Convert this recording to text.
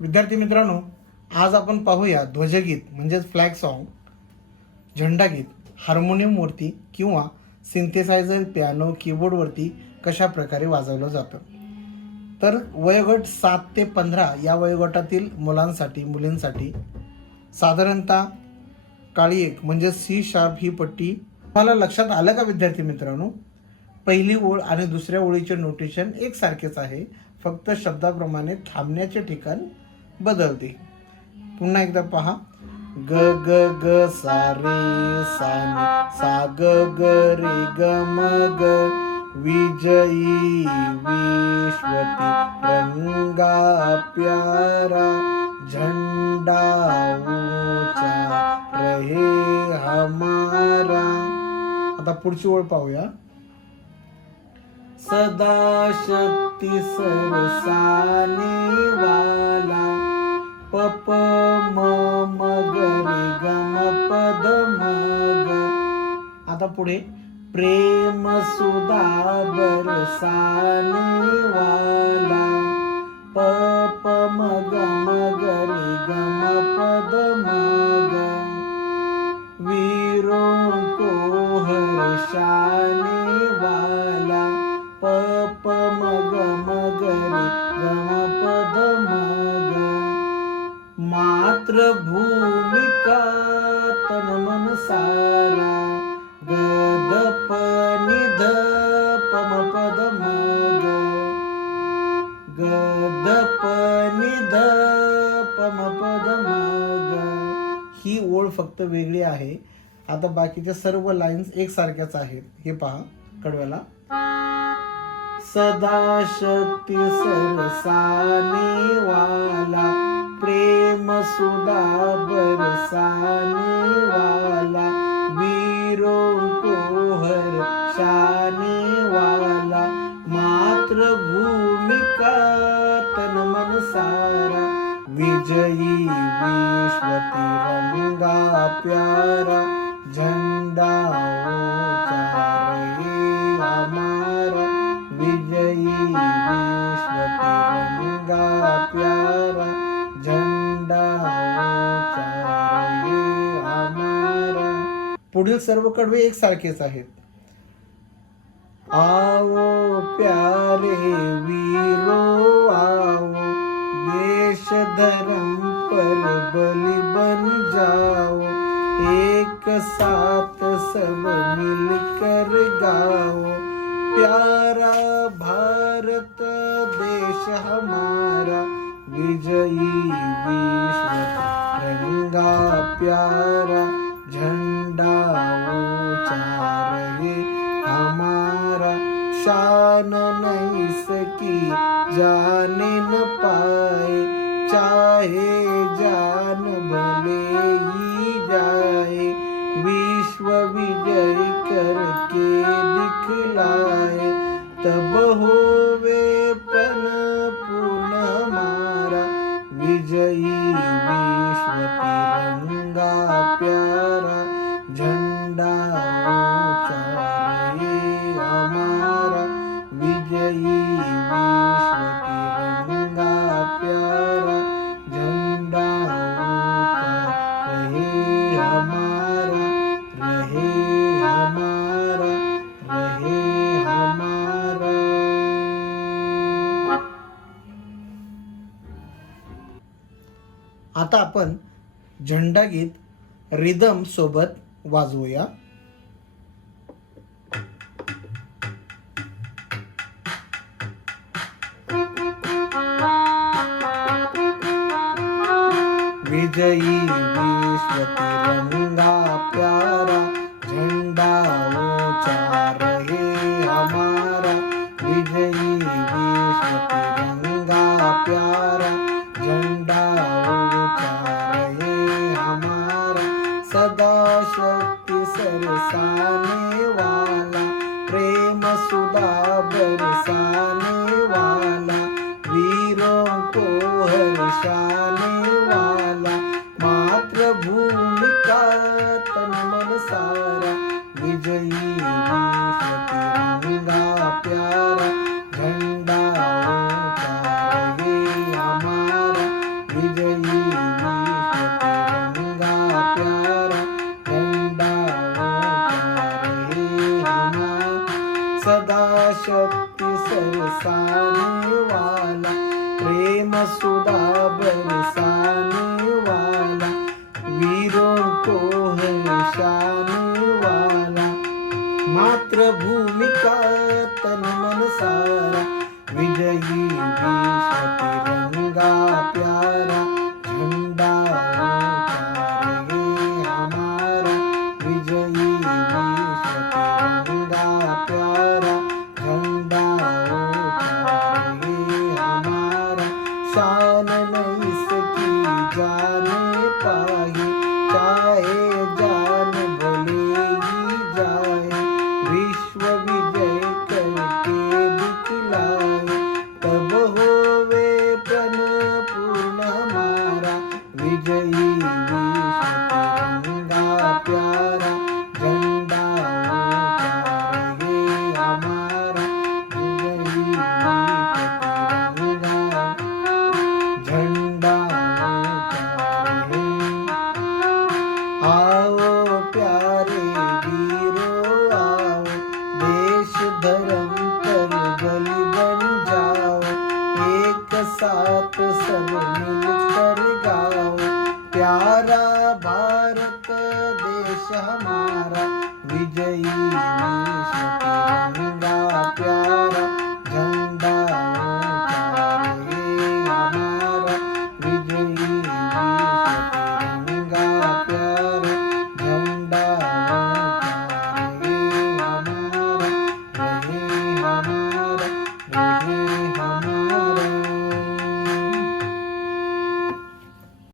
विद्यार्थी मित्रांनो, आज आपण पाहूया ध्वजगीत म्हणजेच फ्लॅग सॉन्ग, झेंडागीत हार्मोनियमवरती किंवा सिंथेसायझर पियानो कीबोर्डवरती कशा प्रकारे वाजवलं जातं. तर वयोगट 7 ते 15 या वयोगटातील मुलींसाठी साधारणतः काळी एक म्हणजे सी शार्प ही पट्टी. तुम्हाला लक्षात आलं का विद्यार्थी मित्रांनो? पहिली ओळ आणि दुसऱ्या ओळीचे नोटेशन एकसारखेच आहे, फक्त शब्दाप्रमाणे थांबण्याचे ठिकाण बदलते. पुन्हा एकदा पहा. ग ग ग सा रे सा नि सा ग ग रे ग म ग विजयी विश्वती रंगा प्यारा झंडा ऊंचा रहे हमारा. आता पुढची ओळ पाहूया. सदा शक्ती सरसाने वाला प प म म ग रे ग म प द म ग. आता पुढे प्रेम सुधा बरसाने वाला प प म ग रे ग म प द म ग. वीरों को हर्षाने वाला प प म ग रे ग म प द म ग. मातृभूमि का तन मन सारा ग द प नि ध प म प द म ग ग द प नि ध प म प द म ग. ही ओळ फक्त वेगळी आहे. आता बाकीच्या सर्व लाईन्स एकसारख्याच आहेत. हे पहा कडव्याला. सदा शक्ती सरसाने वाला प्रेम सुधा बरसाने वाला वीरों को हर्षाने वाला मातृभूमि का तन मन सारा विजयी विश्व तिरंगा प्यारा झंडा ऊंचा रहे हमारा विजयी विश्व तिरंगा प्यारा झंडा ऊंचा रहे हमारा. पुढील सर्व कडवे एकसारखेच आहेत. आओ प्यारे वीरो आओ देश धर्म पर बलि बन जाओ एक साथ सब मिलकर गाओ प्यारा भारत देश हमारा विजयी विश्व तिरंगा प्यारा झंडा ऊंचा रहे हमारा शान नहीं सकी जाने न पाए चाहे जान भले ही जाए विश्व विजय करके दिखलाए तब होवे पन पुनः हमारा विजयी विश्व तिरंगा प्यारा झंडा ऊंचा रहे हमारा विजयी विश्व तिरंगा प्यारा झंडा ऊंचा रहे हमारा रहे हमारा रहे हमारा. आता आपण झेंडागीत रिदम सोबत वाजवूया. विजयी विश्व तिरंगा प्यारा झंडा ऊंचा रहे हमारा विजयी विश्व तिरंगा प्यारा झंडा ऊंचा रहे हमारा. सदा शक्ति सरसाने वाला प्रेम सुधा बरसाने वाला वीरों को हर्षाने वाला मातृभूमि का तन मन सारा बरसाने वाला, प्रेम सुधा बरसाने वाला, वीरों को है शाने वाला, मातृभूमि का तन मन सारा, विजयी विश्व तिरंगा प्यारा, झंडा ऊंचा रहे हमारा, विजयी विश्व तिरंगा प्यारा, झंडा ऊंचा रहे हमारा, शान नहीं इसकी जाने पाए, चाहे जान भले ही जाए, विश्व विजय करके दिखलाए, तब होवे प्रण पूर्ण हमारा, विजयी विश्व तिरंगा प्यारा, झंडा ऊंचा रहे हमारा, विजयी विश्व तिरंगा, झंडा ऊंचा रहे। आओ प्यारे वीरों आओ, देश धर्म पर बलि बन जाओ, एक साथ सब मिलकर गाओ, प्यारा भारत देश हमारा, विजयी विश्व तिरंगा प्यारा।